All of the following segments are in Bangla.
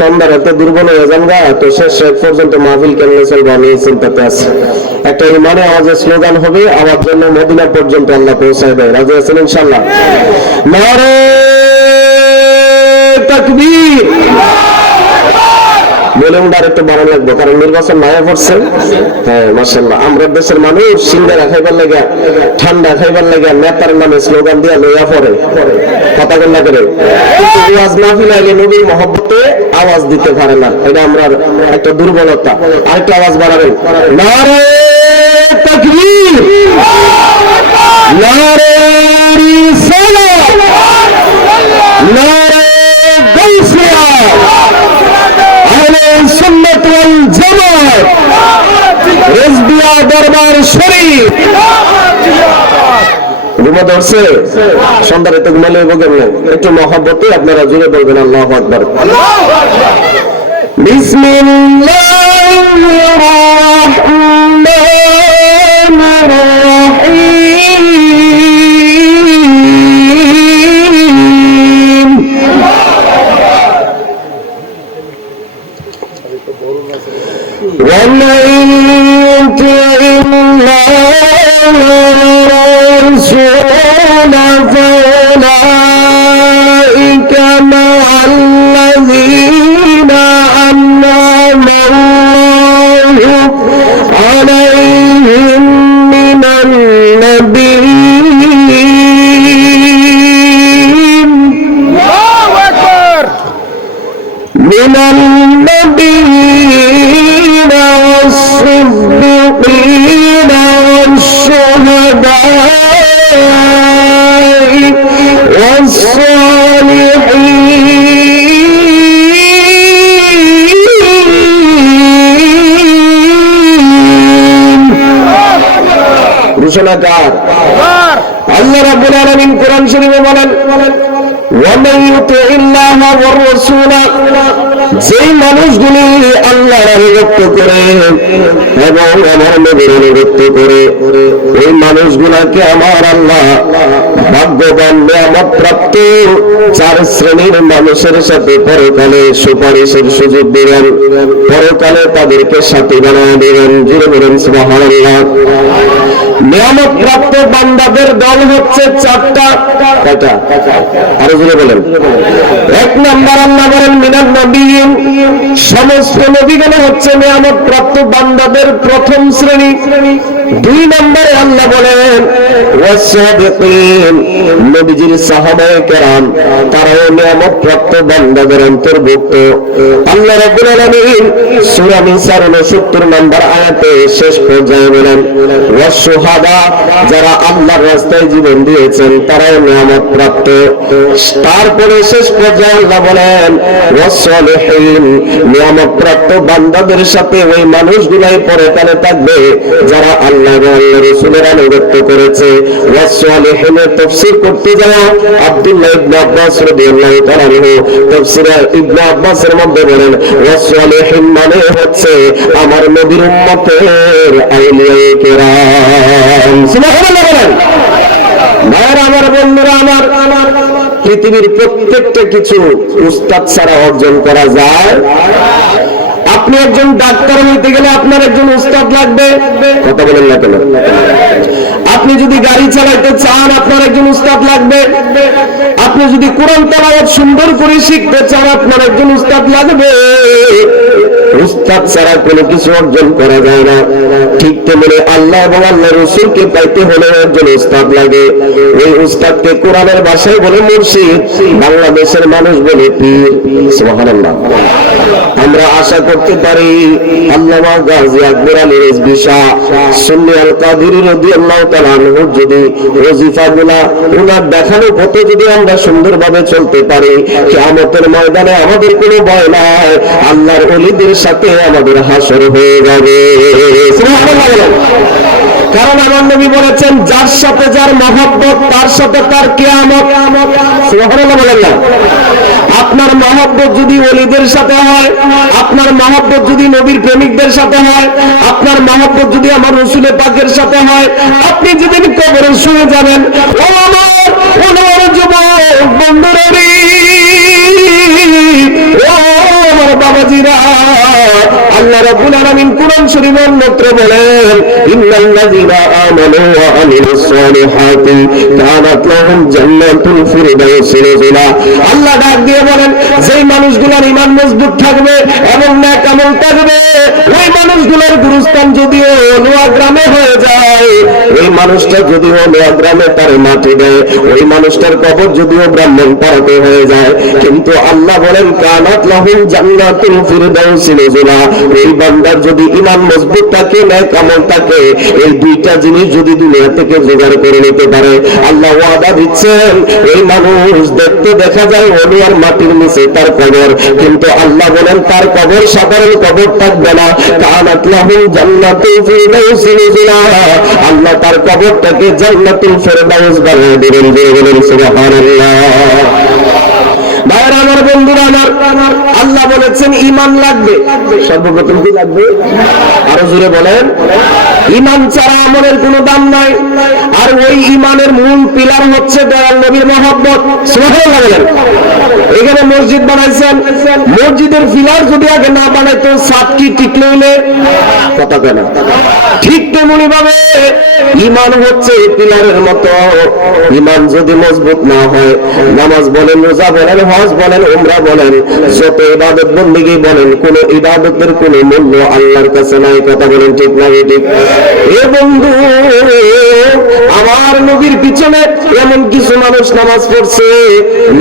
সন্ধ্যার এত দুর্বল হয়ে যান গা, তো শেষ পর্যন্ত মাহফিল কেমনে চলবে আমি এই চিন্তাতে আছি। একটা ইমানে আওয়াজের স্লোগান হবে, আমার জন্য মদিনা পর্যন্ত আল্লাহ পৌঁছায় দেয়। রাজি আছেন ইনশাআল্লাহ? নারে তাকবীর বলে উনার একটু ভালো লাগবে, কারণ নির্বাচন মায়া পড়ছে। হ্যাঁ মাশাআল্লাহ, আমরা দেশের মানুষ সিঙ্গারা খাইবার লাগে, ঠান্ডা খাইবার লাগে নেতার নামে স্লোগান দিয়া লইয়া পড়ে, কথা বল না করে। কিন্তু ওয়াজ মাহফিল আইলে নবীর মহব্বতে আওয়াজ দিতে পারে না, এটা আমরা একটা দুর্বলতা। আরেকটা আওয়াজ বাড়াবেন, নারে তাকবীর, নারে রিসালাত, নারে গাউসিয়া, আহলে সুন্নাত ওয়াল জামাত, রিজবিয়া দরবার শরীফ। ঘুমা ধরছে সন্ধ্যার এতে ঘুমালে কেমন? একটু মহব্বতে আপনারা জুড়ে বলবেন আল্লাহু আকবার। বিসমিল্লাহির রাহমানির রাহিম। ومن يطع الله ورسوله فأولئك مع الذين أنعم الله عليهم من النبيين والصديقين والشهداء والصالحين। ঘোষণাকার আল্লাহ রাব্বুল আলামিন কোরআন শরীফে বলেন, ومن يطع الله والرسول, যেই মানুষগুলি আল্লাহর আনুগত্য করে এবং আমার নবীর আনুগত্য করে, এই মানুষগুলাকে আমার আল্লাহ ভাগ্যবান নিয়ামত প্রাপ্ত 4 শ্রেণীর মানুষের সাথে পরকালে সুপারিশের সুযোগ দিবেন, পরকালে তাদেরকে সাথী বানিয়ে দিবেন। জুড়ে বলেন সুবহানাল্লাহ। নিয়ামত প্রাপ্ত বান্দাদের দল হচ্ছে 4টা। কয়টা? আরো জোরে বলেন। 1 নাম্বার আল্লাহ বলেন মিনান নবিয়্যিন, সমস্ত নবীগণ হচ্ছে নিয়ামত প্রাপ্ত বান্দাদের প্রথম শ্রেণী। 2 নম্বরে আল্লাহ বলেন ওয়াসাদিকিন, নবীজির সাহাবায়ে কেরাম তারাও নিয়ামত প্রাপ্ত বান্দাদের অন্তর্ভুক্ত। আল্লাহ রাব্বুল আলামিন সূরা নিসার 69 নম্বর আয়াতে শেষ পর্যায়ে বলেন ওয়াসশুহাদা, যারা আল্লাহর রাস্তায় জীবন দিয়েছেন তারাও নিয়ামত প্রাপ্ত। তারপরে শেষ পর্যায়ে আল্লাহ বলেন ওয়াসসালিহিন, নিয়ামত প্রাপ্ত বান্দাদের সাথে ওই মানুষগুলাই পরকালে থাকবে যারা আল্লাহ এবং আল্লাহর রাসূলের আনুগত্য করেছে। ওয়াসসালিহিনের তাফসীর করতে যাওয়া আব্দুল্লাহ ইবনে আব্বাস রাদিয়াল্লাহু তাআলা আনহু তাফসীর ইবনে আব্বাসের মধ্যে বলেন ওয়াসসালিহিন মানে হচ্ছে আমার নবীর উম্মতের আউলিয়ায়ে কেরাম। সুবহানাল্লাহ বলেন। ভাইরা আমার, বন্ধুরা আমার, পৃথিবীর প্রত্যেকটা কিছু উস্তাদ ছাড়া অর্জন করা যায়। আপনি একজন ডাক্তার হইতে গেলে আপনার একজন উস্তাদ লাগবে, কথা বলেন না কেন? আপনি যদি গাড়ি চালাইতে চান আপনার একজন উস্তাদ লাগবে। আপনি যদি কোরআন তেলাওয়াত সুন্দর করে শিখতে চান আপনার একজন উস্তাদ লাগবে। উস্তাদ ছাড়া কোনো কিছু অর্জন করা যায় না। ঠিক তেমনি আল্লাহ এবং আল্লাহর রাসূলকে পাইতে হলে একজন উস্তাদ লাগে। এই উস্তাদকে কোরআনের ভাষায় বলে মুর্শিদ, বাংলাদেশের মানুষ বলে পীর। সুবহানাল্লাহ। আমরা আশা করতে পারি আল্লামা গাজী আকবর আলী রিজভী শাহ সুন্নি আল কাদেরী রাদিয়াল্লাহু তাআলা আনহু যদি ওজিফাগুলা ওনার দেখানো পথে যদি আমরা সুন্দরভাবে চলতে পারি, কিয়ামতের ময়দানে আমাদের কোনো ভয় নাই, আল্লাহর ওলিদের সাথে আমাদের হাসর হয়ে যাবে। সুবহানাল্লাহ। কারণ আমার নবী বলেছেন যার সাথে যার মহব্বত তার সাথে তার কিয়ামত। সুবহানাল্লাহ বলেন না? আপনার মহব্বত যদি ওলিদের সাথে হয়, আপনার মহব্বত যদি নবীর প্রেমিকদের সাথে হয়, আপনার মহব্বত যদি আমার রাসূলের পাকের সাথে হয়, আপনি যেদিন কবরে শুয়ে যাবেন, ও আমার যুবক বন্ধুরা, ও আমার আল্লাহ রাব্বুল আলামিন কুরআন শরীফে অন্যত্র বলেন, ইন্নাল্লাযীনা আমানু ওয়া আমিলুস সালিহাতি কানাত লাহুম জান্নাতুল ফিরদাউসি নুজুলা। আল্লাহ ডাক দিয়ে বলেন, যেই মানুষগুলোর ঈমান মজবুত থাকবে এবং নেক আমল থাকবে, ওই মানুষগুলোর গুরুস্থান যদিও নোয়া গ্রামে হয়ে যায়, ওই মানুষটা যদিও নোয়া গ্রামে তার মাটি দেয়, ওই মানুষটার কবর যদিও ব্রাহ্মণ পাড়াতে হয়ে যায়, কিন্তু আল্লাহ বলেন কানাত লাহুম জান্নাতুল ফিরদাউসি নুজুলা। এই বান্দার যদি ঈমান মজবুত থাকে, নেক আমল থাকে, এই দুইটা জিনিস যদি দুনিয়া থেকে জোগাড় করে নিতে পারে, আল্লাহ ওয়াদা দিচ্ছেন এই মানুষ দেখতে দেখা যায় অনুয়ার মাটির নিচে তার কবর, কিন্তু আল্লাহ বলেন তার কবর সাধারণ কবর থাকবে না, কানাত লাহুম জান্নাতুল ফিরদাউসি নুজুলা। আল্লাহ তার কবরটাকে জান্নাতুল ফিরদাউস বানিয়ে দিবেন। বলেন সুবহানাল্লাহ। ভাইরা আমার, বন্ধুরা আমার, আল্লাহ বলেছেন ঈমান লাগবে। সর্বপ্রথম কি লাগবে? আরো জোরে বলেন। ঈমান ছাড়া আমলের কোনো দাম নাই। আর ওই ঈমানের মূল পিলার হচ্ছে দয়াল নবীর মহব্বত। সুবহানাল্লাহ বলেন। এখানে মসজিদ বানাইছেন, মসজিদের পিলার যদি আগে না বানাইতো ছাদ কি টিকলে হইলে কথা কেন? ঠিক তেমনি ভাবে ঈমান হচ্ছে পিলারের মতো। ঈমান যদি মজবুত না হয়, নামাজ বলেন, রোজা বলেন, হজ বলেন, উমরা বলেন, যত ইবাদত বন্দেগী বলেন, কোন ইবাদতের কোন মূল্য আল্লাহর কাছে নাই। কথা বলেন ঠিক না ঠিক? এ বন্ধু, আমার নবীর পিছনে এমন কিছু মানুষ নামাজ পড়ছে,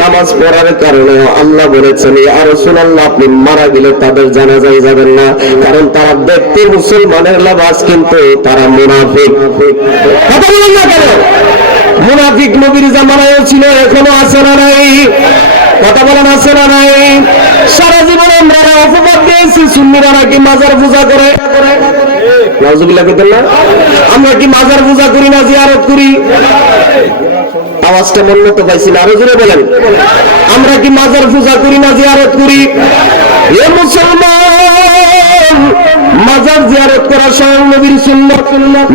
নামাজ পড়ার কারণে আল্লাহ বলেছেন ইয়া রাসূলুল্লাহ, আপনি মারা গেলে তাদের জানাজায় যাবেন না, কারণ তারা দেখতে মুসলমানের লেবাস কিন্তু তারা মুনাফিক। কথা বলেন না কেন? মুনাফিক নবীর জামানায়ও ছিল, এখনো আছে না নাই? কথা বলেন আছে না নাই? সারা জীবন আমরা অপবাদ দিয়েছি সুন্নিরা নাকি মাজার পূজা করে। নাউজুবিল্লাহ কইতেন না? আমরা কি মাজার পূজা করি না, জিয়ারত করি? আওয়াজটা মন মতো পাইছি না, আরো জোরে বলেন। আমরা কি মাজার পূজা করি না, জিয়ারত করি? এ মুসলমান, মাজার জিয়ারত করা স্বয়ং নবীর সুন্নাত।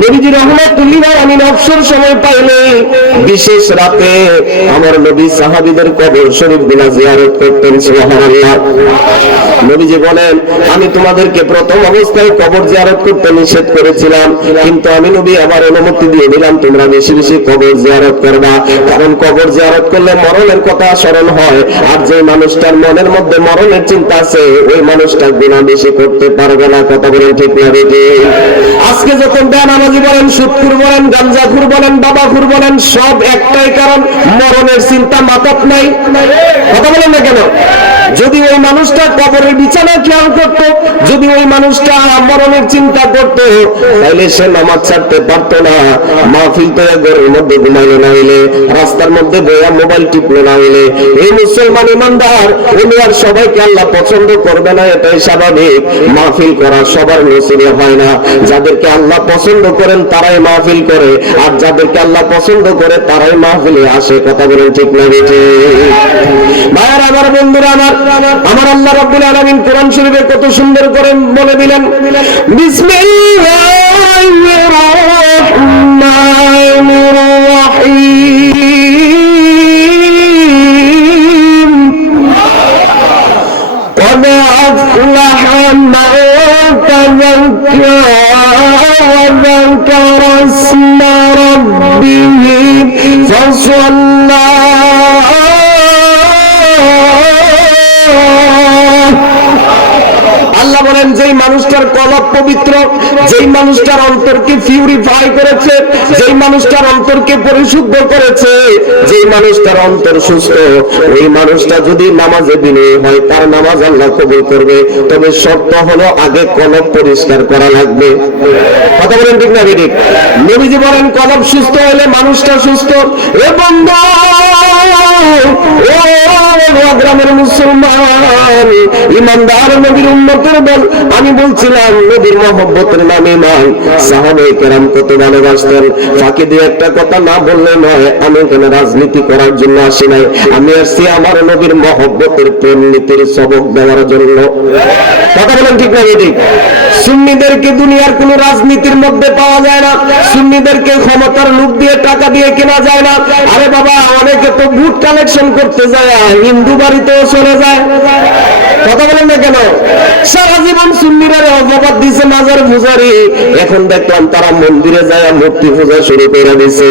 নবীজি রাহমাতুল্লিল আলামিন অবসর সময় পাইলে বিশেষ রাতে আমার নবী সাহাবীদের কবর শরীফ গুলা জিয়ারত করতেন। সুবহানাল্লাহ। নবীজি বলেন, আমি তোমাদেরকে প্রথম অবস্থায় কবর জিয়ারত করতে নিষেধ করেছিলাম, কিন্তু আমি নবী আবার অনুমতি দিয়ে দিলাম তোমরা বেশি বেশি কবর জিয়ারত করবা, কারণ কবর জিয়ারত করলে মরণের কথা স্মরণ হয়, আর যে মানুষটার মনের মধ্যে মরণের চিন্তা আছে, ওই মানুষটা গুনাহ বেশি করতে পারবে না। কথা বলেন ঠিক না বেঠিক? আজকে যখন বেনামাজি বলেন, সুদখোর বলেন, গাঞ্জাখোর বলেন, বাবাখোর বলেন, সব একটাই কারণ, মরণের চিন্তা মাথাত নাই। কথা বলেন না কেন? যদি ওই মানুষটা কবরের বিছানা খেয়াল করতো, যদি ওই মানুষটা মরণের চিন্তা করতো, তাহলে সে নামাজ ছাড়তে পারতো না, মাহফিল তো ঘরের মধ্যে ঘুমাইলো না হইলে, রাস্তার মধ্যে বইয়া মোবাইল টিপলো না হইলে। এই মুসলমান ইমানদার, উনি আর সবাইকে আল্লাহ পছন্দ করবে না, এটাই স্বাভাবিক। মাহফিল করা সবার নসিবে হয় না, যাদেরকে আল্লাহ পছন্দ করেন তারাই মাহফিল করে, আর যাদেরকে আল্লাহ পছন্দ করে তারাই মাহফিলে আসে। কথা বলেন ঠিক না বেঠিক? ভাইয়ার আমার, বন্ধুরা আমার, আমার আল্লাহ রাব্বুল আলামিন কোরআন শরীফে কত সুন্দর করে বলে দিলেন, বিসমিল্লাহির রাহমানির রাহিম, قد أفلح من تزكى وذكر اسم ربه فصلى। আল্লাহ বলেন, যেই মানুষটার কলব পবিত্র, যেই মানুষটার অন্তরকে পিউরিফাই করেছে, যেই মানুষটার অন্তরকে পরিশুদ্ধ করেছে, যেই মানুষটার অন্তর সুস্থ, ওই মানুষটা যদি নামাজে বিনয়ী হয়, তার নামাজ আল্লাহ কবুল করবে। তবে শর্ত হলো আগে কলব পরিষ্কার করা লাগবে। কথা বলেন ঠিক না ঠিক? নবীজি বলেন, কলব সুস্থ হলে মানুষটা সুস্থ। এ বন্ধু, ও গ্রামের মুসলমান ইমানদার নবীর উম্মতের বল, আমি বলছিলাম নবীর মহব্বতের নামে মান। সাহাবায়ে কেরাম কত ভালোবাসতেন। ফাঁকি দিয়ে একটা কথা না বললে নয়, আমি এখানে রাজনীতি করার জন্য আসি নাই, আমি আসছি আমার নবীর মহব্বতের প্রেম নীতির সবক দেওয়ার জন্য। কথা বলেন ঠিক না ঠিক? সুন্নিদেরকে দুনিয়ার কোন রাজনীতির মধ্যে পাওয়া যায় না, সুন্নিদেরকে ক্ষমতার লোভ দিয়ে টাকা দিয়ে কেনা যায় না। আরে বাবা, অনেকে তো ভোট কালেকশন করতে যায়, হিন্দু বাড়িতেও চলে যায়। কথা বলেন না কেন? সারা জীবন সুন্নিরা অপবাদ দিছে মাজার পূজারি, এখন দেখলাম তারা মন্দিরে যায় মূর্তি পূজা শুরু করে দিছে,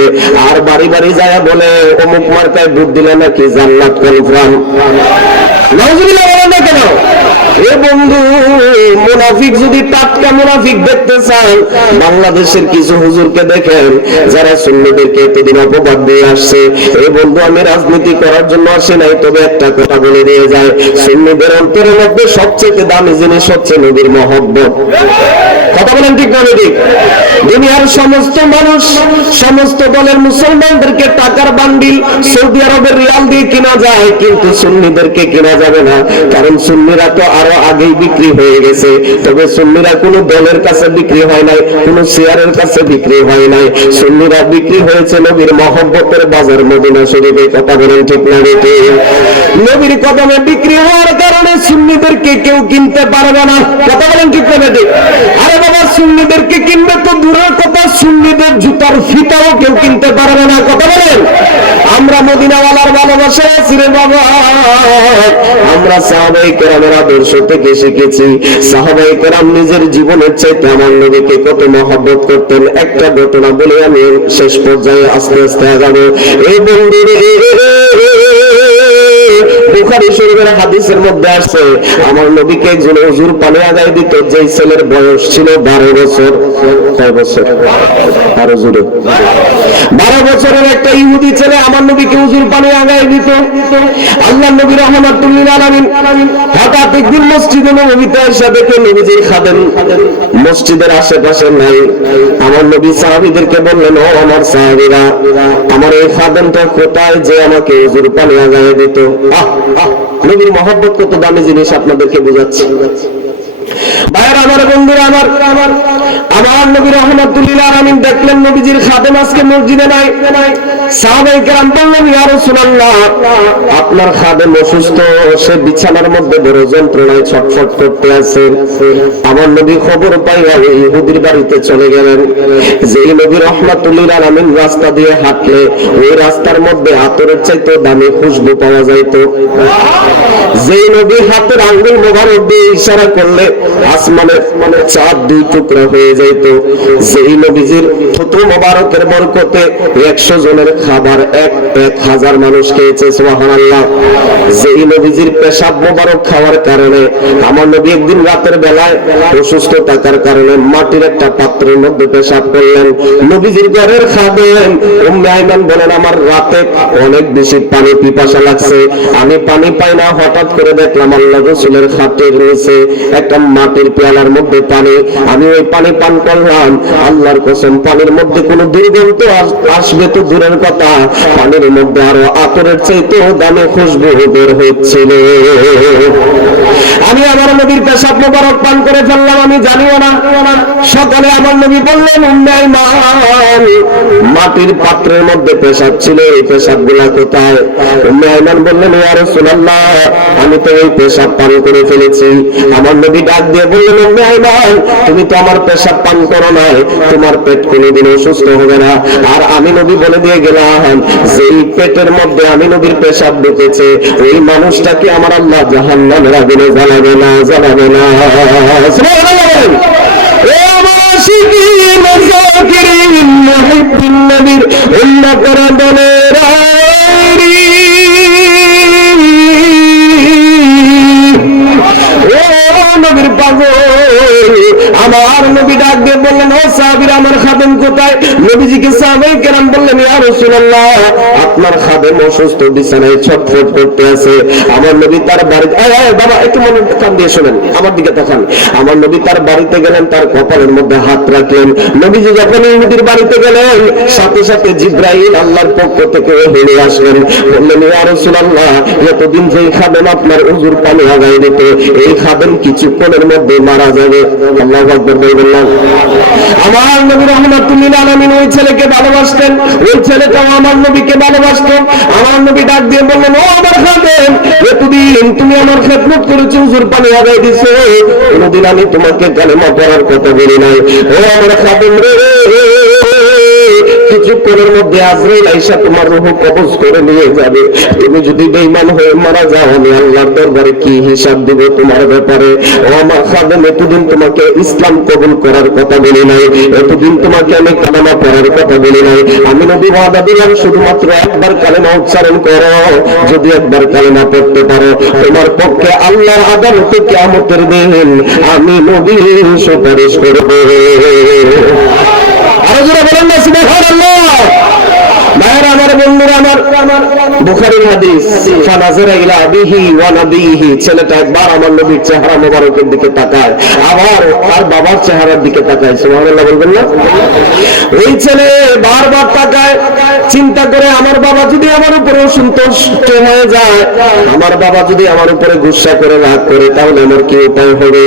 আর বাড়ি বাড়ি যায় বলে অমুক মার্কায় ভোট দিলে নাকি জান্নাত কনফার্ম। নাউজুবিল্লাহ বলেন না কেন? এ বন্ধু, মুনাফিক যদি টাটকা মুনাফিক দেখতে চান, বাংলাদেশের কিছু হুজুরকে দেখেন যারা সুন্নিদেরকে এতদিন অপবাদ দিয়ে আসছে। এ বন্ধু, আমি রাজনীতি করার জন্য আসি নাই, তবে একটা কথা বলে দিয়ে যায়, সুন্নিদের অন্তরের মধ্যে সবচেয়ে দামি জিনিস হচ্ছে নবীর মহব্বত। কথা বলেন ঠিক না ঠিক? দুনিয়ার সমস্ত মানুষ, সমস্ত দলের মুসলমানদেরকে টাকার বান্ডিল সৌদি আরবের রিয়াল দিয়ে কিনা যায়, কিন্তু সুন্নিদেরকে কিনা যাবে না, কারণ সুন্নিরা তো আরো আগেই বিক্রি হয়ে গেছে। তবে সুন্নিরা কোনো দলের কাছে বিক্রি হয় নাই, কোনো শেয়ারের কাছে বিক্রি হয় নাই, সুন্নিরা বিক্রি হয়েছে নবীর মহব্বতের বাজার মদিনা শরীফে। কথা বলেন ঠিক না ঠিক? নবীর কদমে বিক্রি হওয়ার কারণে সুন্নিদেরকে কেউ কিনতে পারবে না। কথা বলেন ঠিক না ঠিক? আরে বাবা, সুন্নিদেরকে কিনবে তো দূরের কথা, সুন্নিদের জুতার ফিতাও কেউ কিনতে পারবে না। কথা বলেন? আমরা মদিনাওয়ালার ভালোবাসায় আছি রে বাবা। আমরা সাহাবায়ে কেরামের আদর্শ থেকে শিখেছি। সাহাবায়ে কেরাম নিজের জীবনের চাইতে আমার নবীকে কত মহব্বত করতেন। একটা ঘটনা বলে আমি শেষ পর্যায়ে আস্তে আস্তে আগাবো। এই বন্ধুরে, বুখারী শরীফের হাদিসের মধ্যে আছে, আমার নবীকে একজন হুজুর পানি আগায় দিত, যে ছেলের বয়স ছিল 12 বছর। কয় বছর? 12 বছরের একটা ইহুদি ছেলে আমার নবীকে হুজুর পানি আগায় দিত। আল্লাহ নবী রাহমাতুল লিল আলামিন হঠাৎ একদিন মসজিদে নববীতে এসে দেখে নবীজির খাদেম মসজিদের আশেপাশে নাই। আমার নবী সাহাবীদেরকে বললেন, ও আমার সাহাবীরা, আমার এই খাদেমটা কোথায় যে আমাকে হুজুর পানি আগায় দিত? নবীর মহব্বত কত দামি জিনিস আপনাদেরকে বোঝাচ্ছি। ভাইরা আমার, বন্ধুরা আমার নবী রাহমাতুল লিল আলামিন দেখলেন নবীজির খাদেম আজকে মসজিদে নাই। সাহাবায়ে কেরাম বললেন, ইয়া রাসূলুল্লাহ, আপনার খাদেম অসুস্থ, সে বিছানার মধ্যে বড় যন্ত্রণায় ছটফট করতে আছে। আমার নবী খবর পাইয়া ইহুদির বাড়িতে চলে গেলেন। যেই নবী রাহমাতুল লিল আলামিন রাস্তা দিয়ে হাঁটলে ওই রাস্তার মধ্যে আতরের চাইতে দামি খুশবু পাওয়া যাইত। যেই নবী হাতের আঙ্গুল মোবারক দিয়ে ইশারা করলে আসমানের চাঁদ 2 টুকরা হয়ে যাইত। যেই নবীজির থুতু মোবারকের বরকতে 100 জনের খাবার 1000 মানুষ খেয়েছে। সুবহানাল্লাহ। যেই নবীজির পেশাব মোবারক খাওয়ার কারণে আমার নবী একদিন রাতের বেলায় অসুস্থ থাকার কারণে মাটির একটা পাত্রের মধ্যে পেশাব করলেন। নবীজির ঘরের খাদেম উম্মে আইমান বলেন, আমার রাতে অনেক বেশি পানি পিপাসা লাগছে, আমি পানি পাই না। হঠাৎ করে দেখলাম আল্লাহ রাসূলের খাটের নিচে একটা মাটির পেয়ালার মধ্যে পানি। আমি ওই পানি পান করলাম। আল্লাহর কসম, পানির মধ্যে কোনো দুর্গন্ধ আসবে তো দূরের কথা, পানির মধ্যে আরো আতরের চাইতেও দামি খুশবু বের হচ্ছিল। আমি আমার নবীর পেশাব মোবারক পান করে ফেললাম, আমি জানিও না। সকালে আমার নবী বললেন, উম্মে আইমান, মাটির পাত্রের মধ্যে পেশাব ছিল, এই পেশাবগুলা কোথায়? উম্মে আইমান বললেন, ইয়া রাসূলুল্লাহ, আমি তো এই পেশাব পান করে ফেলেছি। আমার নবী ডাক দিয়ে বললেন, উম্মে আইমান, তুমি তো আমার পেশাব পান করো নাই, তোমার পেট কোনোদিন অসুস্থ হবে না। আর আমি নবী বলে দিয়ে গেলাম, যেই পেটের মধ্যে আমি নবীর পেশাব ঢুকেছে, ওই মানুষটাকে আমার আল্লাহ জাহান্নামের আগুনে জ্বালাবে না, জ্বালাবে না। সুবহানাল্লাহ। ও মাশিকিন যাকিরিন মুহিব্বিন নবীর উম্মত রাদনেরা, নবীর পাগল আমার নবী ডাক দিয়ে বললেন, ও সাহাবীরা, আমার খাদেম কোথায়? নবীজিকে সাহাবায়ে কেরাম বললেন, ইয়া রাসূলুল্লাহ, আপনার খাদেম অসুস্থ, বিছানায় ছটফট করতে আছে। আমার নবী তার বাড়িতে, বাবা একটু মনে কান দিয়ে শুনেন, আমার দিকে তাকান। আমার নবী তার বাড়িতে গেলেন, তার কপালের মধ্যে হাত রাখলেন। নবীজি যখন ইহুদির বাড়িতে গেলেন, সাথে সাথে জিবরাইল আল্লাহর পক্ষ থেকে হেরে আসলেন, বললেন, ইয়া রাসূলুল্লাহ, এতদিন যে খাদেম আপনার হুজুর পানি আগায় দিত, এই খাদেম কিছুক্ষণের মধ্যে মারা যাবে। আল্লাহু আকবার বলবেন না? আমার নবী রাহমাতুল লিল আলামিন ওই ছেলেকে ভালোবাসতেন, ওই ছেলেটাও আমার নবীকে ভালোবাসতো। আমার নবী ডাক দিয়ে বললেন, ও আমার খাদেম, এতদিন তুমি আমার খেদমত করেছো, হুজুর পানি আগায় দিছো, কোনদিন আমি তোমাকে কালেমা পড়ার কথা বলি নাই। ও আমার খাদেম রে, কিছুক্ষণের মধ্যে আজরাইল আইসা তোমার রূহ কবজ করে নিয়ে যাবে। তুমি যদি বেঈমান হয়ে মারা যাও, আমি আল্লাহর দরবারে কি হিসাব দিব তোমার ব্যাপারে? ও আমার খাদেম, এতদিন তোমাকে ইসলাম কবুল করার কথা বলি নাই, এতদিন তোমাকে আমি কালেমা পড়ার কথা বলি নাই। আমি নবী ওয়াদা দিলাম শুধুমাত্র একবার কালেমা উচ্চারণ করো। যদি একবার কালেমা পড়তে পারো, তোমার পক্ষে আল্লাহর আদালতে কিয়ামতের দিন আমি নবী সুপারিশ করব। আরো যারা বলেন না সুবহানাল্লাহ। ভাইরা আমার, বন্ধুরা আমার, বুখারীর হাদিস, ফানাজারা ইলা আবিহি ওয়া নবিহি, ছেলেটা একবার আমার নবীর চেহারা মোবারকের দিকে তাকায়, আবার তার বাবার চেহারার দিকে তাকায়। সুবহানাল্লাহ বলবেন না? ওই ছেলে বারবার তাকায়, চিন্তা করে আমার বাবা যদি আমার উপরে সন্তুষ্ট হয়ে যায়, আমার বাবা যদি আমার উপরে গুসা করে রাগ করে, তাহলে আমার কি উপায় হবে?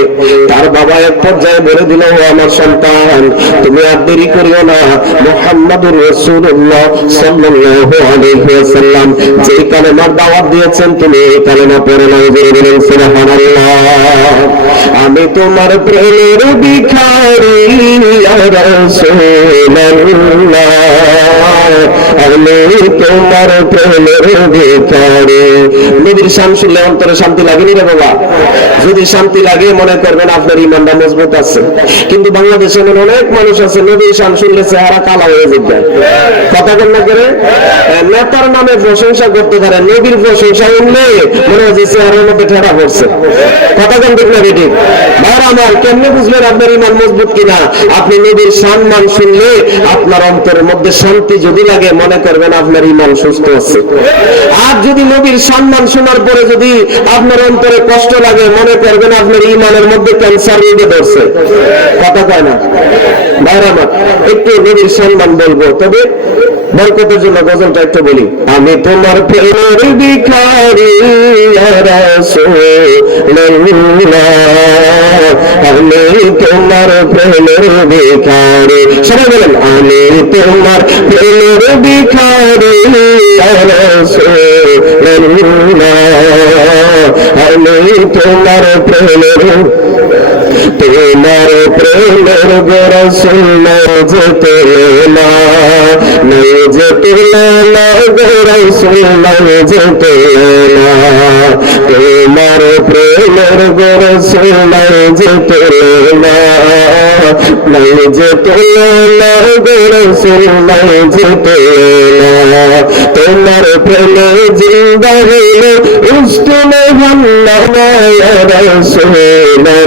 তার বাবা এক পর্যায়ে বলে দিল, ও আমার সন্তান, তুমি আর দেরি করিও না, মুহাম্মাদুর রাসূলুল্লাহ সাল্লাল্লাহু আলাইহি ওয়াসাল্লাম যে কালেমার দাওয়াত দিয়েছেন, তুমি এই কালেমা পড়ে নাও। বলেন সুবহানাল্লাহ। আমি তোমার প্রেমের ভিখারি ইয়া রাসূলুল্লাহ, আমি তোমার প্রেমের ভিখারি। নবীর শান শুনলে অন্তরে শান্তি লাগেনি রে বাবা? যদি শান্তি লাগে, মনে করবেন আপনার ঈমানটা মজবুত আছে। কিন্তু বাংলাদেশে এমন অনেক মানুষ আছে, নবীর শান শুনলে চেহারা কালা হয়ে যাবে। কথা বল না করে নেতার নামে প্রশংসা করতে পারে, নবীর প্রশংসা শুনলে মনে হয় যে চেহারার মধ্যে ঠেরা পড়ছে। কথা বল ঠিক না বেটি? ভাইরা আমার, কেমনে বুঝলেন আপনার ঈমান মজবুত কিনা? আপনি নবীর সম্মান শুনলে আপনার অন্তরের মধ্যে শান্তি যদি লাগে, মনে করবেন আপনার ঈমান সুস্থ আছে। আর যদি নবীর সম্মান শোনার পরে যদি আপনার অন্তরে কষ্ট লাগে, মনে করবেন আপনার ঈমানের মধ্যে ক্যান্সার রোগে ধরছে। কথা কয় না? ভাইরা আমার, একটু নবীর সম্মান বলবো, তবে বরকতের জন্য গজলটা একটু বলি। আমি তোমার প্রেমের ভিখারি ইয়া রাসূলুল্লাহ, আমি তোমার প্রেমের ভিখারি। সবাই বলেন, আমি তোমার প্রেমের ভিখারি ইয়া রাসূলুল্লাহ, আমি তোমার প্রেমের, তোমার প্রেমের রাসূল যেতে না, নাই যেতে না রাসূল যেতে না, তোমার প্রেমের রাসূল যেতে না, নাই যেতে না রাসূল যেতে না, তোমার প্রেমে জিন্দা হইলে উস্তনে ভান্না ইয়া রাসূলুল্লাহ,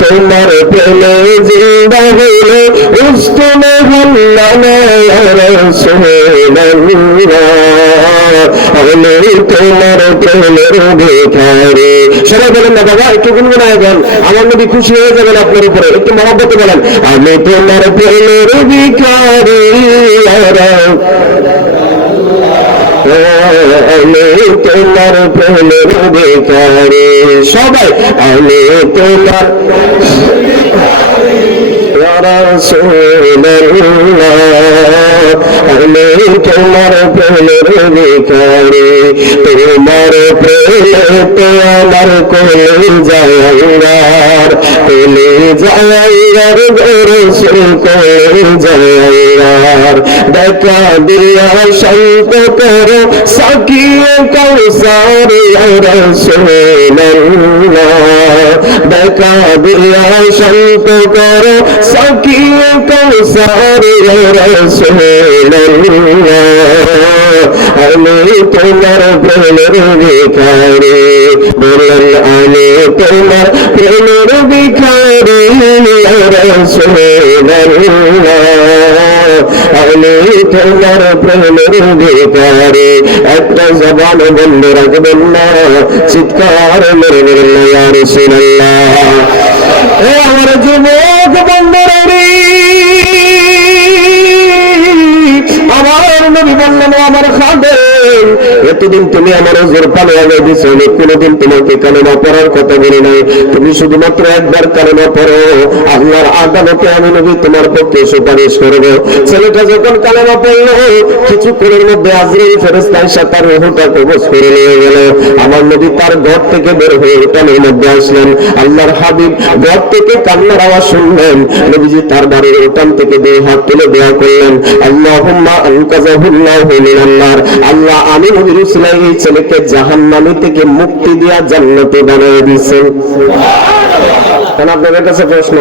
তোমার প্রেমে জিন্দা হইলে উস্তনে ভান্না ইয়া রাসূলুল্লাহ, আমি তোমার প্রেমের ভিখারি। সবাই বলেন না বাবা, একটু গুনগুনায় বলেন, আমার নবী খুশি হয়ে যাবেন আপনার উপরে। একটু মহব্বতে বলেন, আমি তোমার প্রেমের ভিখারি ইয়া রাসূলুল্লাহ, আমি তোমার প্রেমের ভিখারি। সবাই, আমি তোমার রাসূলুল্লাহ, আমি তোমার প্রেমের ভিখারি। তোমার প্রেমেতে আমার কলিজার, কলিজার রাসূল কলিজার, দেখা দিয়া শান্ত করো সাকিয়ে কাউসার ইয়া রাসূলুল্লাহ, দেখা দিয়া শান্ত করো সাকিয়ে কাউসার ইয়া রাসূলুল্লাহ, আমি তোমার প্রেমের ভিখারি। বলেন, আমি তোমার প্রেমের ভিখারি ইয়া রাসূলুল্লাহ, আমি তোমার প্রেমের ভিখারি। একটা জবান বন্ধ রাখবেন না, চিৎকার মেরে বলেন ইয়া রাসূলুল্লাহ। ও আমার যুবক বন্ধুরা, আমার নবী বললেন, আমার খাদেম, এত যতদিন তুমি আমার হুজুর পানে আগে দিছো, আমি কোনোদিন তোমাকে কালেমা পড়ার কথা বলি নাই। তুমি শুধুমাত্র একবার কালেমা পড়ো, আল্লাহর আদালতে আমি নবী তোমার পক্ষে সুপারিশ করবো। ছেলেটা যখন কালেমা পড়লো, কিছুক্ষণের মধ্যে আজরাইল ফেরেশতা এসে তার রূহটা কবজ করে নিয়ে গেল। আমার নবী তার ঘর থেকে বের হয়ে উঠানের মধ্যে আসলেন। আল্লাহর হাবিব ঘর থেকে কান্নার আওয়াজ শুনলেন। নবীজি তার বাড়ির উঠান থেকে দুই হাত তুলে দোয়া করলেন, আল্লাহুম্মা আনকাযাহুল্লাহু মিনান নার। আল্লাহ, আমি নবীর উসিলায় এই ছেলেকে জাহান্নামী থেকে মুক্তি দিয়া জান্নাতে বানিয়ে দিয়েছেন। কারণ আপনাদের কাছে প্রশ্ন,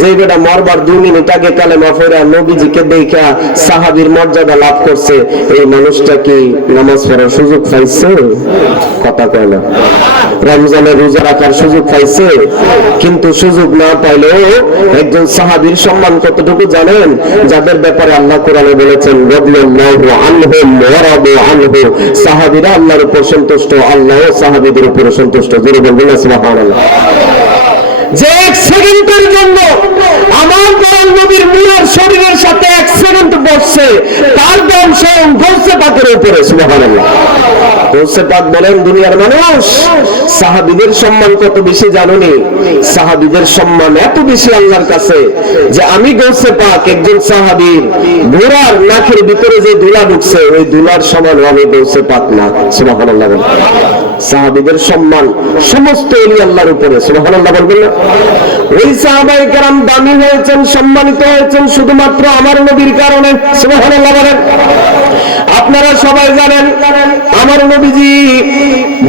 যে বেটা মরবার 2 মিনিট আগে কালেমা পড়া নবীজিকে দেখা সাহাবীর মর্যাদা লাভ করছে, এই মানুষটা কি নামাজ পড়ার সুযোগ পাইছে? কথা কয় না। রমজানের রোজা রাখার সুযোগ পাইছে? কিন্তু সুযোগ না পাইলেও একজন সাহাবীর সম্মান কতটুকু জানেন? যাদের ব্যাপারে আল্লাহ কোরআনে বলেছেন, রাদিয়াল্লাহু আনহুম ওয়া রাদু আনহু। সাহাবীরা আল্লাহর উপর সন্তুষ্ট, আল্লাহও সাহাবীদের উপর সন্তুষ্ট। জোরে বলবেন না সুবহানাল্লাহ। যে 1 সেকেন্ডের জন্য আমার দয়াল নবীর মুয়ার শরীরের সাথে 1 সেকেন্ড বসছে, তার দাম স্বয়ং গৌসে পাকের উপরে। সুবহানাল্লাহ। গৌসে পাক বলেন, দুনিয়ার মানুষ সাহাবীদের সম্মান কত বেশি জানোনি? সাহাবীদের সম্মান এত বেশি আল্লাহর কাছে যে আমি গৌসে পাক একজন সাহাবীর ঘোড়ার নাকের ভিতরে যে দুলা ঢুকছে, ওই দুলার সমান আমি গৌসে পাক না। সুবহানাল্লাহ। সাহাবীদের সম্মান সমস্ত ওলি আল্লাহর উপরে। সুবহানাল্লাহ বলবেন না? ওই সাহাবায়ে কেরাম দামি হয়েছেন, সম্মানিত হয়েছেন শুধুমাত্র আমার নবীর কারণে। সুবহানাল্লাহ বলেন। আপনারা সবাই জানেন আমার নবীজি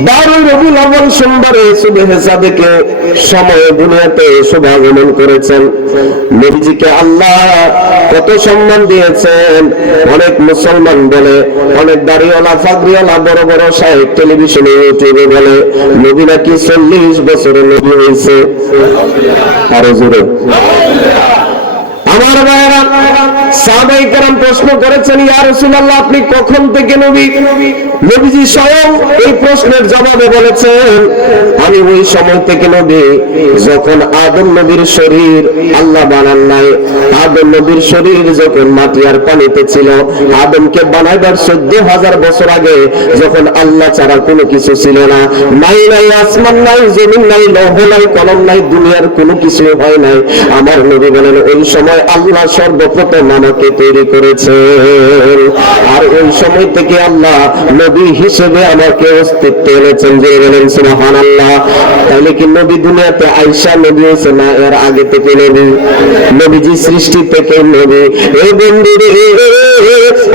12 রবিউল আউয়াল সোমবারে সুবহে সাদেকে সময়ে দুনিয়াতে শুভাগমন করেছেন। নবীজিকে আল্লাহ কত সম্মান দিয়েছেন। অনেক মুসলমান বলে, অনেক দাড়িওয়ালা ফাগরিওয়ালা বড় বড় শায়েখ টেলিভিশনে ইউটিউবে বলে নবী নাকি 40 বছরের নবী হয়েছে। আরো জোরে। আমার ভাইরা, সাহাবায়ে কেরাম প্রশ্ন করেছেন, ইয়া রাসূলুল্লাহ আপনি কখন থেকে নবী? নবীজি স্বয়ং এই প্রশ্নের জবাবে বলেছেন, আমি ওই সময় থেকে নবী যখন আদম নবীর শরীর আল্লাহ বানান নাই। আদম নবীর শরীর যখন মাটি আর পানিতে ছিল, আদমকে বানাইবার 14,000 বছর আগে যখন আল্লাহ ছাড়া কোনো কিছু ছিল না, নাই নাই আসমান নাই, জমিন নাই, লৌহ নাই, কলম নাই, দুনিয়ার কোনো কিছু হয় নাই। আমার নবী বলেন ওই সময় আল্লাহ সর্বপ্রথম আমাকে তৈরি করেছেন, আর ওই সময় থেকে আল্লাহ নবী হিসেবে আমাকে অস্তিত্ব এনেছেন। যে বলেন সুবহানাল্লাহ। তাহলে কি নবী দুনিয়াতে আয়েশা নবী হয়েছে না এর আগে থেকে নবী? নবীজি সৃষ্টি থেকে নবী। এই বন্ধুরে,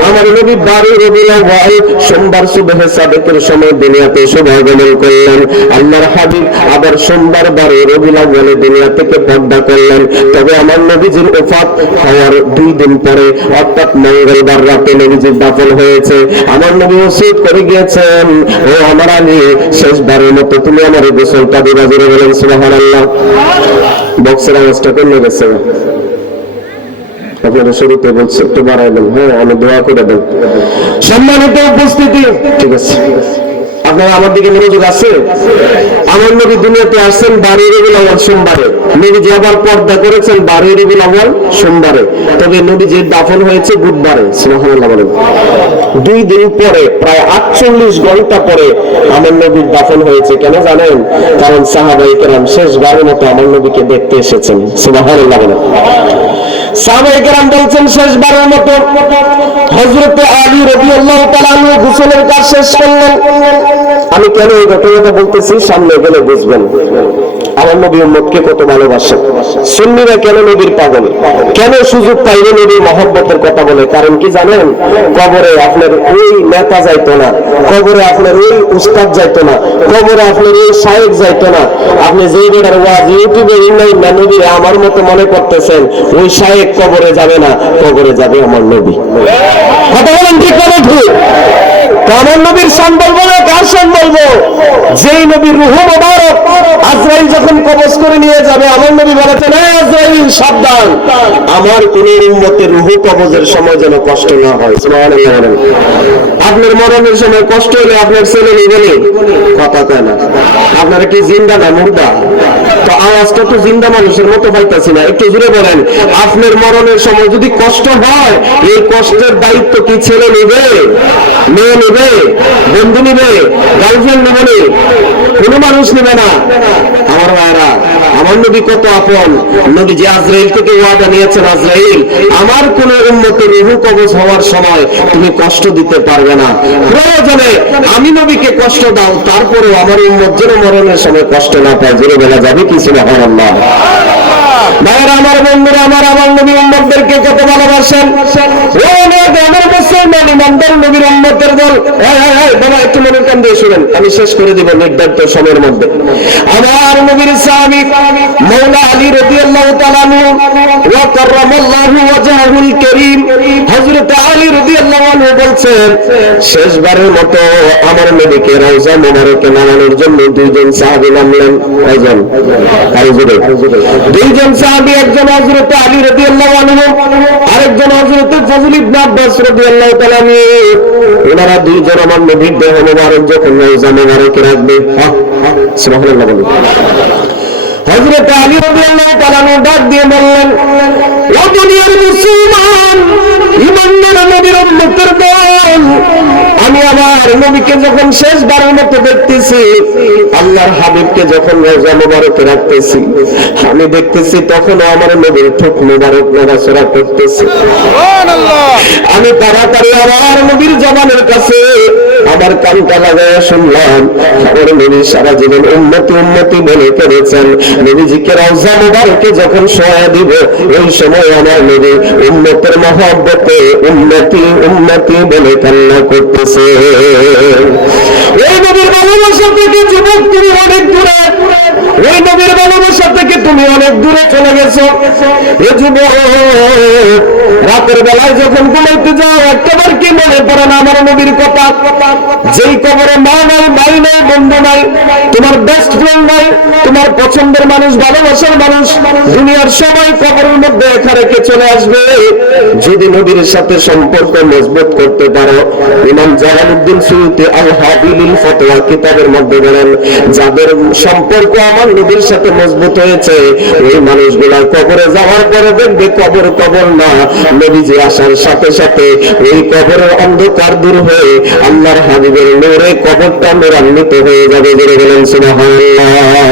আমার নবী 12 রবিউল আউয়াল সোমবার সুবহে সাদেকের সময় দুনিয়াতে শুভাগমন করলেন। আল্লাহর হাবিব আবার সোমবার 12 রবিউল আউয়ালে দুনিয়া থেকে পর্দা করলেন। তবে আমার নবীজির ওফাত হওয়ার 2 দিন পরে অর্থাৎ মঙ্গলবার রাতে নবীজির দাফন হয়েছে। আমার নবী ওসিয়ত করে গিয়েছেন, ও আমার আলী, শেষবারের মতো তুমি আমার গোসলটা দিবা। জোরে বলেন সুবহানাল্লাহ। বক্সের আওয়াজটা কমে গেছে, আপনারা শুরুতে বলছে একটু বাড়াইবেন। হ্যাঁ, আমি দোয়া করে দেন। সম্মানিত উপস্থিতি, ঠিক আছে, আপনারা আমার দিকে মনোযোগ আছে? আমার নবী দুনিয়াতে আসছেন 12 রবিউল আউয়াল সোমবারে। নবীজি আবার পর্দা করেছেন 12 রবিউল আউয়াল সোমবারে। তবে নবীজির দাফন হয়েছে বুধবারে। সুবহানাল্লাহ বলেন। 2 দিন পরে, প্রায় 48 ঘন্টা পরে আমার নবীর দাফন হয়েছে। কেন জানেন? কারণ সাহাবায়ে কেরাম শেষবারের মতো আমার নবীকে দেখতে এসেছেন। সুবহানাল্লাহ বলেন। সাহাবায়ে কেরাম বলছেন শেষবারের মতো হযরত আলী রাদিয়াল্লাহু তাআলা আনহু গোসলের কাজ শেষ করলেন। আমি কেন এই ঘটনাটা বলতেছি সামনে গেলে বুঝবেন আমার নবী উম্মতকে কত ভালোবাসেন। সুন্নিরা কেন নবীর পাগল, কেন সুযোগ পাইলে নবীর মহব্বতের কথা বলে? কারণ কি জানেন? কবরে আপনার ওই নেতা যাইতো না, কবরে আপনার ওই উস্তাদ যাইতো না, কবরে আপনার ওই শায়েখ যাইতো না। আপনি যেই বেটার ওয়াজ ইউটিউবে ইনাই না নবী আমার মতো মনে করতেছেন, ওই শায়েখ কবরে যাবে না, কবরে যাবে আমার নবী। কথা বলেন ঠিক না ঠিক? আমার নবীর শান বলবো না, কার শান বলবো? যেই নবীর রূহ মোবারক আজরাইল যখন কবজ করে নিয়ে যাবে, আমার নবী বলেছেন, আজরাইল সাবধান, আমার কোন উম্মতের রূহ কবজের সময় যেন কষ্ট না হয়। সুবহানাল্লাহ। আপনার মরণের সময় কষ্ট হলে আপনার ছেলে নিবেনি? কথা কয় না। আপনারা কি জিন্দা না মুর্দা? তো আওয়াজটা তো জিন্দা মানুষের মতো পাইতেছি না, একটু জোরে বলেন। আপনার মরণের সময় যদি কষ্ট হয়, এই কষ্টের দায়িত্ব কি ছেলে নেবে, মেয়ে নেবে? নিবে, বন্ধু নিবে, গার্লফ্রেন্ড নেবে, কোন মানুষ নেবে না। আমার ভাইরা, আমার নবী কত আপন। নবী যে আজরাইল থেকে ওয়াদা নিয়েছেন, আজরাইল আমার কোন উম্মতের রূহ কবজ হওয়ার সময় তুমি কষ্ট দিতে পারবে না, প্রয়োজনে আমি নবীকে কষ্ট দাও, তারপরেও আমার উম্মত যেন মরণের সময় কষ্ট না পায়। জোরে বলা যাবে কি সুবহানাল্লাহ? ভাইরা আমার, বন্ধুরা আমার, আমার নবী উম্মতদেরকে কত ভালোবাসেন। ও নবী, আমার মুসলমান ইমানদার নবীর উম্মতের দল, বাবা একটু মনে কান দিয়ে শুনেন, আমি শেষ করে দিব নির্ধারিত সময়ের মধ্যে। আমার নবীর সাহাবী মাওলা আলী রাদিয়াল্লাহু তাআলা আনহু ওয়া কাররামাল্লাহু ওয়াজহাহুল কারীম, হযরত আলী রাদিয়াল্লাহু আনহু বলছেন, শেষবারের মতো আমার নবীকে রওজা মুবারকে নামানোর জন্য দুইজন সাহাবী নামলেন। কয়জন? দুইজন সাহাবী, একজন হযরত আলী রাদিয়াল্লাহু আনহু, আরেকজন হযরত ফজল ইবনে আব্বাস রাদিয়াল্লাহু তাআলা আনহু। ওনারা দুইজন আমার নবীর দেহ মুবারক যখন রওজা মুবারকে রাখবে, সুবহানাল্লাহ বলুন, হযরত আলী রাদিয়াল্লাহু তাআলা আনহু ডাক দিয়ে বললেন, ও দুনিয়ার মুসলমান ইমানদার নবীর উম্মতের দল, আমি আমার নবীকে যখন শেষবারের মতো দেখতেছি, আল্লাহর হাবিবকে যখন রওজা মুবারকে রাখতেছি, আমি দেখতেছি তখন আমার নবীর ঠোঁট মুবারক নড়াচড়া করতেছে। সুবহানাল্লাহ। আমি তাড়াতাড়ি আমার নবীর জবানের কাছে আমার কানটা লাগায় শুনলাম, আমার নবী সারা জীবন উম্মতি উম্মতি বলে করেছেন, নবীজিকে রওজা মুবারকে যখন শোয়া দিব, ওই সময় আমার নবী উম্মতের মহব্বতে উম্মতি উম্মতি বলে কান্না করতেছে। ওই নবীর ভালোবাসা থেকে যুবক তুমি অনেক দূরে, ওই নবীর ভালোবাসা থেকে তুমি অনেক দূরে চলে গেছো। এ যুবক, রাতের বেলায় যখন ঘুমাইতে যাও, একটাবার কি মনে পড়ে না আমার নবীর কথা? যেই কবরে মা নাই, ভাই নাই, বন্ধু নাই, তোমার বেস্ট ফ্রেন্ড নাই, তোমার পছন্দের মানুষ, ভালোবাসার মানুষ, দুনিয়ার সবাই কবরের মধ্যে একা রেখে চলে আসবে। যদি নবীর সাথে সম্পর্ক মজবুত করতে পারো, ইমাম জালালউদ্দিন সুয়ুতী আল হাবিলিল ফতোয়া কিতাবের মধ্যে বলেন, যাদের সম্পর্ক আমার নবীর সাথে মজবুত হয়েছে, এই মানুষগুলা কবরে যাওয়ার পরে দেখবে কবর কবর না, নবীজি আসার সাথে সাথে ওই কবরের অন্ধকার দূর হয়ে আল্লাহর হাবিবের নূরে কবরটা নূরান্বিত হয়ে যাবে। জোরে বলেন সুবহানাল্লাহ।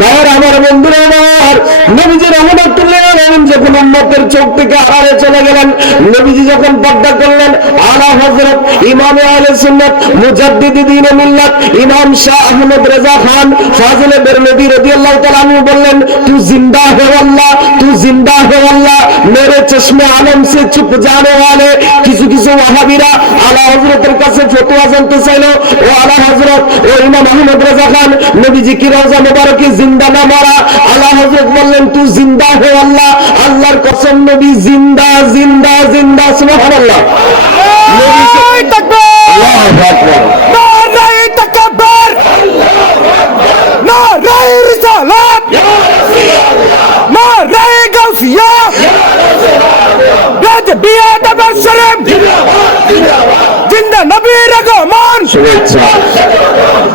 ভাইরা আমার, বন্ধুরা আমার, নবীজি রাহমাতুল্লাহ আলাইহি যখন উম্মতের চোখ থেকে আড়ালে চলে গেলেন, নবীজি যখন পর্দা করলেন, আলা হযরত ইমামে আহলে সুন্নাত মুজাদ্দিদি দ্বীনে মিল্লাত ইমাম শাহ আহমদ রেজা খান ফাজিলে বেরলভী রাদিয়াল্লাহু তাআলা আনহু বললেন, তু জিন্দা হে আল্লাহ, তু জিন্দা হে আল্লাহ, মেরে চশমে আলম সে চুপ জানে ওয়ালে। কিছু কিছু ওয়াহাবিরা আলা হযরতের কাছে ফতোয়া জানতে চাইলো, ও আলা হযরত, ও ইমাম আহমদ রেজা খান, নবীজি কি রওজা মুবারকে জিন্দা না মারা? আলা হযরত বললেন, তু জিন্দা হে আল্লাহ, আল্লাহর কসম নবী জিন্দা জিন্দা জিন্দা। সুবহানাল্লাহ। আল্লাহু তাকবীর, আল্লাহু আকবার, নারে তাকবীর, নারে রিসালাত, নারে গাউসিয়া, রাজ বিয়া দরবার শরীফ, জিন্দা নবীর আগমন, শুভেচ্ছা,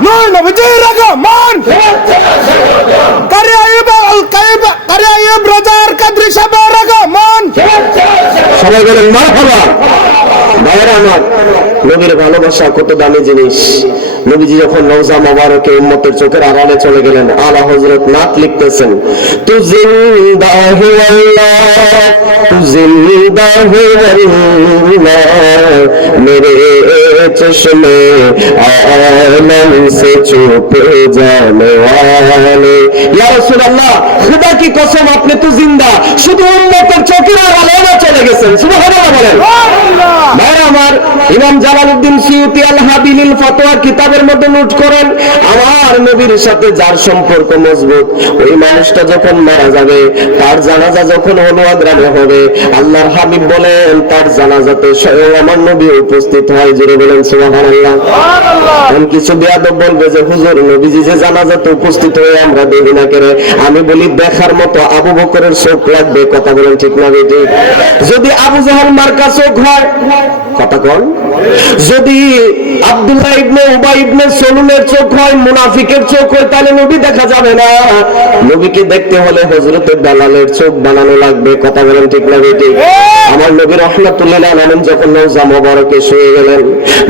নূর নবীর আগমন, কারিয়াব রাজার কাদরি সাহেবের আগমন। সবাই বলেন মারহাবা। ভাইরা আমার, নবীর ভালোবাসা কত দামি জিনিস। নবীজি যখন রওজা মুবারকে উম্মতের চোখের আড়ালে চলে গেলেন, আলা হযরত নাত লিখতেছেন, তু জিন্দা হে আল্লাহ, তু জিন্দা হে আল্লাহ, মেরে চশমে আলম সে ছুপে জানে ওয়ালে। ইয়া রাসূলুল্লাহ, খুদা কি কসম, আপনি তো জিন্দা, শুধু উম্মতের চোখের আড়ালে চলে গেছেন। সুবহানাল্লাহ বলেন। ভাইরা আমার, ইমাম জালালউদ্দিন সুয়ুতী আল হাবিলিল ফতোয়া কিতাবের মধ্যে নোট করেন, আমার নবীর সাথে যার সম্পর্ক মজবুত, ওই মানুষটা যখন মারা যাবে, তার জানাজা যখন অনুয়াদ রানে হবে, আল্লাহর হাবিব বলেন তার জানাজাতে স্বয়ং আমার নবী উপস্থিত হয়। জোরে বলেন সুবহানাল্লাহ। সুবহানাল্লাহ। কিছু বেয়াদব বলবে যে হুজুর, নবীজি যে জানাজাতে উপস্থিত হয়ে আমরা দেখি না কেন? করে। আমি বলি দেখার মতো আবু বকরের চোখ লাগবে, কথা বলেন ঠিক না বেটি? যদি আবু জাহেল মার্কা চোখ হয়, কথা কোন, যদি আব্দুল্লাহ ইবনে উবাই ইবনে সলুলের চোখ হয়, মুনাফিকের চোখ হয়, তাহলে নবী দেখা যাবে না। নবীকে দেখতে হলে হযরতে বেলালের চোখ বানানো লাগবে, কথা বলেন ঠিক না বেটি? আমার নবী রাহমাতুল্লাহ আলাইহি যখন রওজা মোবারকে শুয়ে গেলেন,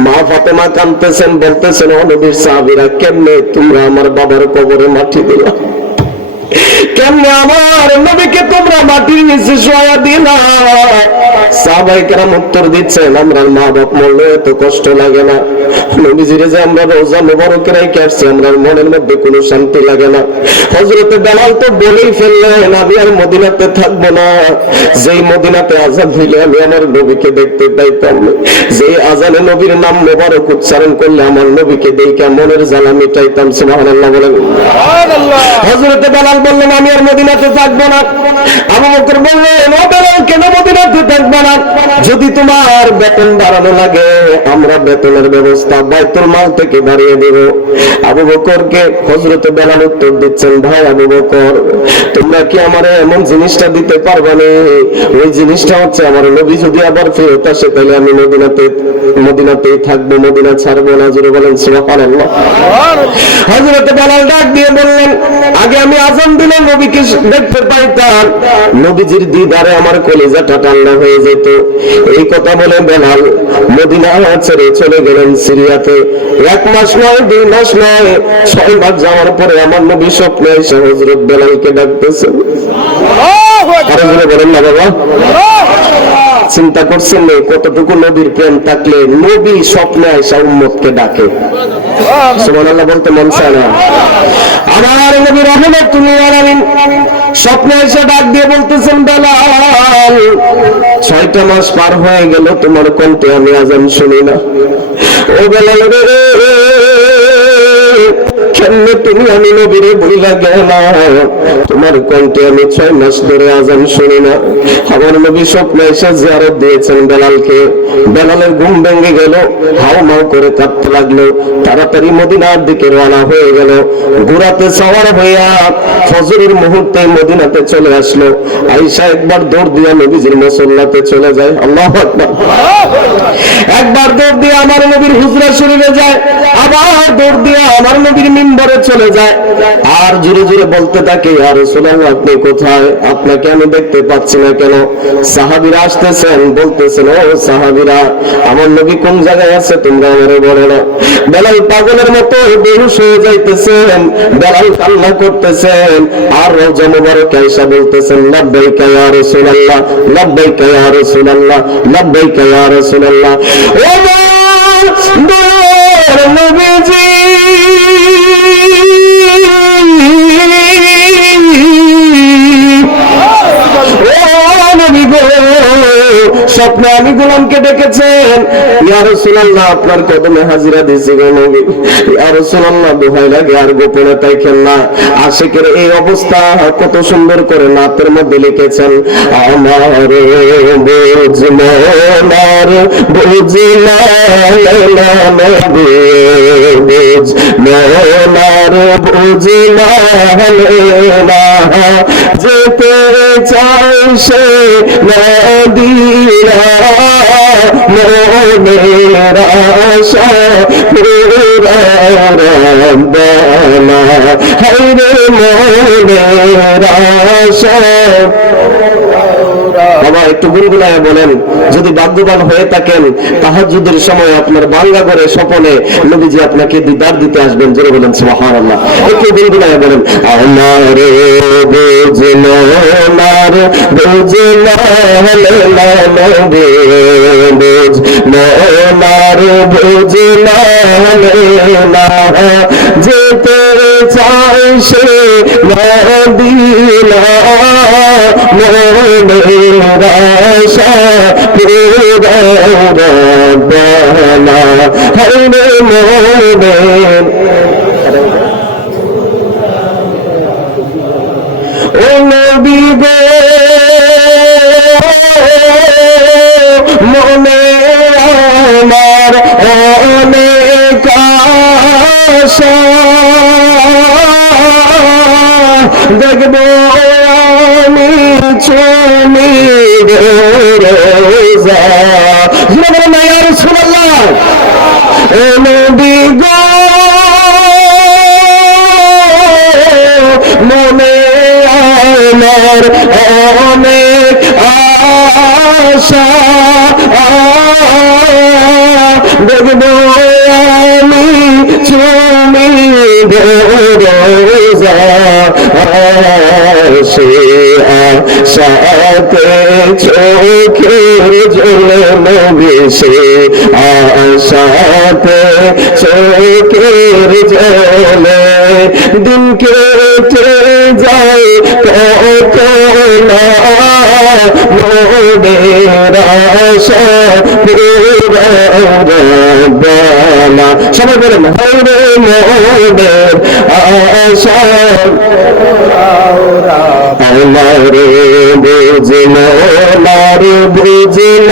মা ফাতেমা কাঁদতেছেন, বলতেছেন ও নবীর সাহাবীরা, কেমনে তোমরা আমার বাবার কবরে মাটি দিলা, কেমনে আমার নবীকে তোমরা মাটির নিচে শোয়া দিলা? সাহাবায়ে কেরাম উত্তর দিচ্ছেন, আমরা মা বাপ মরলে এত কষ্ট লাগে না, নবীজিরে যে আমরা রোজা মোবারকে রেখে আসছি, আমরা মনের মধ্যে কোনো শান্তি লাগে না। হযরতে বেলাল তো বলেই ফেললেন, আমি আর মদিনাতে থাকবো না, যেই মদিনাতে আযান হইলে আমি আমার নবীকে দেখতে পাইতাম, যেই আযানে নবীর নাম মোবারক উচ্চারণ করলে আমার নবীকে দেখে মনের জ্বালা মিটাইতাম। সুবহানাল্লাহ বলেন। সুবহানাল্লাহ। হযরতে বেলাল বললেন, আমি আর মদিনাতে থাকবো না। আবু বকর বললেন, ও বেলাল, কেন মদিনাতে থাকবো না? যদি তোমার বেতন বাড়ানো লাগে, আমরা বেতনের ব্যবস্থা বাইতুল মাল থেকে বাড়িয়ে দেব। আবু বকরকে হযরতে বেলাল উত্তর দিচ্ছেন, ভাই আবু বকর, তোমরা কি আমারে এমন জিনিসটা দিতে পারবে না? ওই জিনিসটা হচ্ছে আমার নবী যদি আবার ফেরত আসে, তাহলে আমি মদিনাতেই থাকবো, মদিনা ছাড়বো না। জোরে বলেন সুবহানাল্লাহ। হযরতে বেলাল ডাক দিয়ে বললেন, আগে আমি আযান দিলে নবীকে দেখতে পাইতাম, নবীজির দিদারে আমার কলিজাটা ঠান্ডা হয়ে যেত। এই কথা বলে বেলাল মদিনা ছেড়ে চলে গেলেন সিরিয়াতে। 1 মাস নয়, 2 মাস নয়, 6 মাস যাওয়ার পরে আমার নবী স্বপ্নে এসে হযরত বেলালকে ডাকতেছেন। আরে বলেন না বাবা, চিন্তা করছেন কতটুকু নবীর প্রেম থাকলে নবী স্বপ্নে এসে উম্মতকে ডাকে। সুবহানাল্লাহ বলতে মন চায় না? আমার নবী রাহমাতুল্লাহ আলাইহি স্বপ্নে এসে ডাক দিয়ে বলতেছেন, বেলাল, 6টা মাস পার হয়ে গেল, তোমার কণ্ঠে আমি আযান শুনি না। ও বেলাল রে, কেমনে তুমি আমি নবীরে ভুইলা গেলা, তোমার কণ্ঠে আমি 6 মাস ধরে আযান শুনি না। আমার নবী স্বপ্নে এসে জিয়ারত দিয়েছেন বেলালকে। বেলালের ঘুম ভেঙে গেল, হাও মাও করে কাঁদতে লাগলো, তাড়াতাড়ি মদিনার দিকে রওনা হয়ে গেল। ঘোড়াতে সওয়ার হইয়া ফজরের মুহূর্তে মদিনাতে চলে আসলো। আয়েশা একবার দৌড় দিয়া নবীজির মুসল্লাতে চলে যায়। আল্লাহু আকবার। একবার দৌড় দিয়ে আমার নবীর হুজরা শরীফে যায়, আবার দৌড় দিয়ে আমার নবীর মিম্বরে চলে যায়, আর জোরে জোরে বলতে থাকে, ইয়া রাসূলুল্লাহ, আপনি কোথায়? আপনাকে আমি দেখতে পাচ্ছি না কেন? সাহাবীরা আসতেছেন, বলতেছেন, ও সাহাবীরা, আমার নবী কোন জায়গায় আছে তোমরা আমারে বলো না। বেলাল পাগলের মতো বেহুশ হয়ে যাইতেছেন, বেলাল কান্না করতেছেন, আর রওজা মুবারকে আয়েশা বলতেছেন, লাব্বাইকা ইয়া রাসূলুল্লাহ, লাব্বাইকা ইয়া রাসূলুল্লাহ, লাব্বাইকা ইয়া রাসূলুল্লাহ। ও নবীজি, স্বপ্নে আমি গোলামকে ডেকেছেন, ইয়া রাসূলুল্লাহ, আপনার কদমে হাজিরা দিয়েছি গো নবী। ইয়া রাসূলুল্লাহ, দোহাই লাগে আর গোপনে তাইকেন না। আশিকের এই অবস্থা কত সুন্দর করে নাতের মধ্যে লিখেছেন, আমার বুঝলো নার বুঝলা নার বুঝলা যেতে চাই সে নদীরা মনের আশা পুরা রব্বানা, হায়রে মনের আশা। বাবা একটু গুনগুনায় বলেন, যদি ভাগ্যবান হয়ে থাকেন তাহাজ্জুদের সময় আপনার বাংলা ঘরে স্বপ্নে নবীজি আপনাকে দিদার দিতে আসবেন। জোরে বলেন সুবহানাল্লাহ। একটু গুনগুনায় বলেন, আমার বুঝলো নার বুঝলো নবী, বুঝলো নার বুঝলো না, যেতে চাই সে মদিনা মনের আশা পুরা রব্বানা, হায়রে মনের। ও নবী গো, মনে আমার অনেক আশা, দেখবো আমি তুমি রোজা না ইয়া রাসূলুল্লাহ ও নবী গো মনে আমার অনেক আশা দেখবো আমি তুমি রোজা সে আশাতে চোখের জলে নবী সে আশাতে চোখের জলে দিন কেটে যায় কত না মোদের আশা পুরানা সবাই বলেন হরে মোদের আশা আমারে বুঝল নারে বুঝল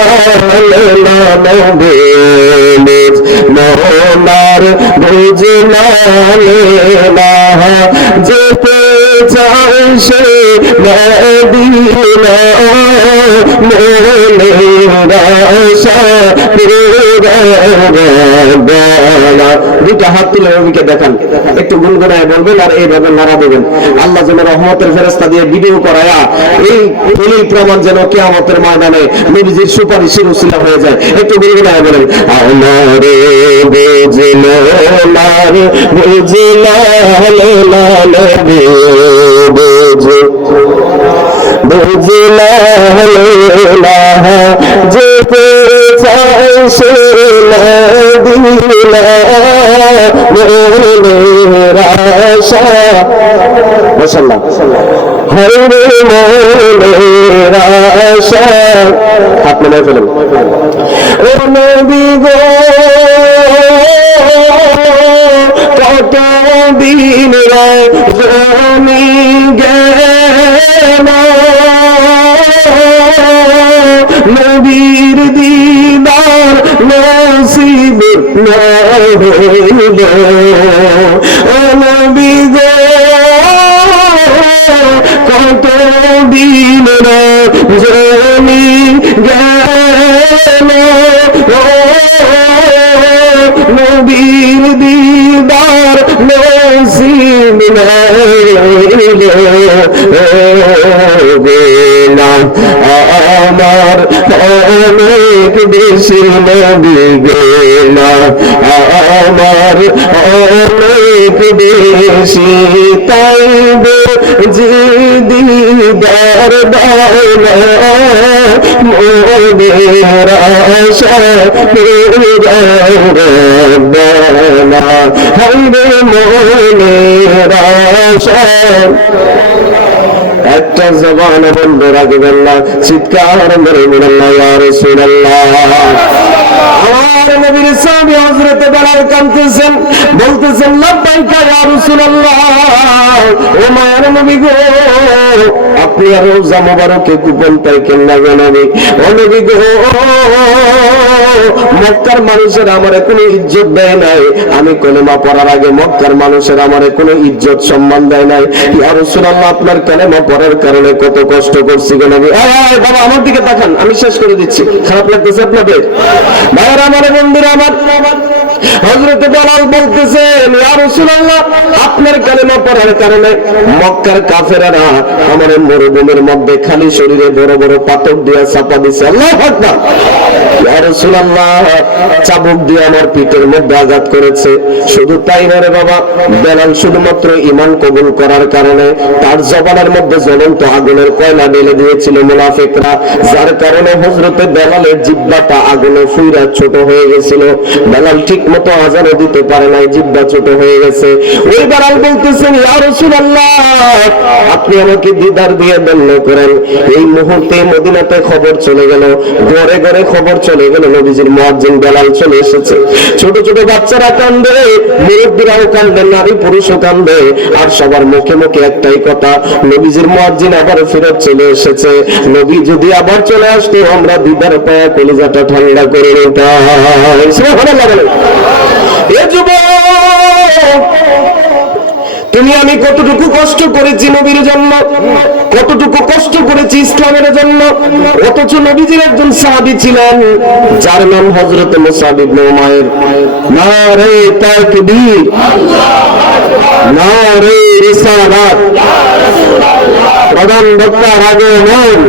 নার বুঝল না যেতে চাই সে মদিনা মনের আশা দুইটা হাত তুলে নবীকে দেখান, একটু গুনগুনায় বলবেন আর এইভাবে নাড়া দেবেন। আল্লাহ যেন রহমতের ফেরেশতা দিয়ে ভিডিও করায়া এই দলিল প্রমাণ যেন কিয়ামতের ময়দানে নবীজির সুপারিশের উসিলা হয়ে যায়। একটু গুনগুনায় বলেন আমারে বুঝল নার বুঝল বুঝল না যেতে চাই সে মদিনা মনের আশা মাশাআল্লাহ হরে মনের আশা হাত নামায় ফেলেন। ও নবী গো কত দিন রজনী গেল নবীর দিদার নসিব না হইল ও নবী গো কত দিন রজনী গেল নবীর দিদার নসিব না হইল আমার অনেক বেশি নবী গেলা আমার অনেক বেশি তাইব যে দিদার দাওলা মোদের আশা পুরানা হাইরে মোদের আশা একটা জবান বন্ধ রাখবেন না, চিৎকার মেরে বলেন না ইয়া রাসূলুল্লাহ। আমার নবীর সাহাবী হযরত বেলাল কাঁদতেছেন, বলতেছেন লাব্বাইকা ইয়া রাসূলুল্লাহ ও মায়ের নবী গো আপনি আর রোজা মোবারকে গোপন পাইকেন না জানাবি ও নবী গো মক্কার মানুষের আমারে কোনো ইজ্জত দেয় নাই, আমি কলেমা পড়ার আগে মক্কার মানুষের আমারে কোনো ইজ্জত সম্মান দেয় নাই। ইয়া রাসূলুল্লাহ আপনার কলেমা পড়ার কারণে কত কষ্ট করছি গো নবী। এই বাবা আমার দিকে তাকান, আমি শেষ করে দিচ্ছি, খারাপ লাগতেছে আপনাদের? ভাইরা আমার বন্ধুরা আমার হযরত বেলাল বলতেছেন ইয়া রাসূলুল্লাহ আপনার কালেমা পড়ার কারণে মক্কার কাফেররা আমারে মরুভূমির মধ্যে খালি শরীরে বড় বড় পাথর দিয়ে চাপা দিয়েছে। আল্লাহু আকবার। ইয়া রাসূলুল্লাহ চাবুক দিয়ে আমার পিঠের মধ্যে আঘাত করেছে। শুধু তাই না রে বাবা, বেলাল শুধুমাত্র ঈমান কবুল করার কারণে তার জবানের মধ্যে জ্বলন্ত আগুনের কয়লা ঢেলে দিয়েছিল মুনাফিকরা, যার কারণে হযরত বেলালের জিহ্বাটা আগুনে ফুইরা ছোট হয়ে গেছিল। বেলাল ঠিক মতো আজানও দিতে পারে নাই, জিহ্বা ছোট হয়ে গেছে। ওই বেলাল বলতেছেন ইয়া রাসূলুল্লাহ আপনি আমাকে দিদার দিয়ে ধন্য করেন। এই মুহূর্তে মদিনাতে খবর চলে গেল, ঘরে ঘরে খবর চলে গেল নবীজির মুয়াজ্জিন বেলাল চলে এসেছে। ছোট ছোট বাচ্চারা কান্দে, মুরব্বিরাও কান্দে, নারী পুরুষও কান্দে, আর সবার মুখে মুখে একটাই কথা নবীজির মুয়াজ্জিন আবার ফেরত চলে এসেছে। নবী যদি আবার চলে আসতো আমরা দিদার পায়া কলিজাটা ঠান্ডা করে নিতাম। সুবহানাল্লাহ। এ যুবক তুমি আমি কতটুকু কষ্ট করেছি নবীর জন্য, কতটুকু কষ্ট করেছি ইসলামের জন্য। অথচ নবীজির একজন সাহাবী ছিলেন যার নাম হযরত মুসআব ইবনে উমাইর। নারে তাকবীর, নারে রিসালাত। প্রধান বক্তার আগমন।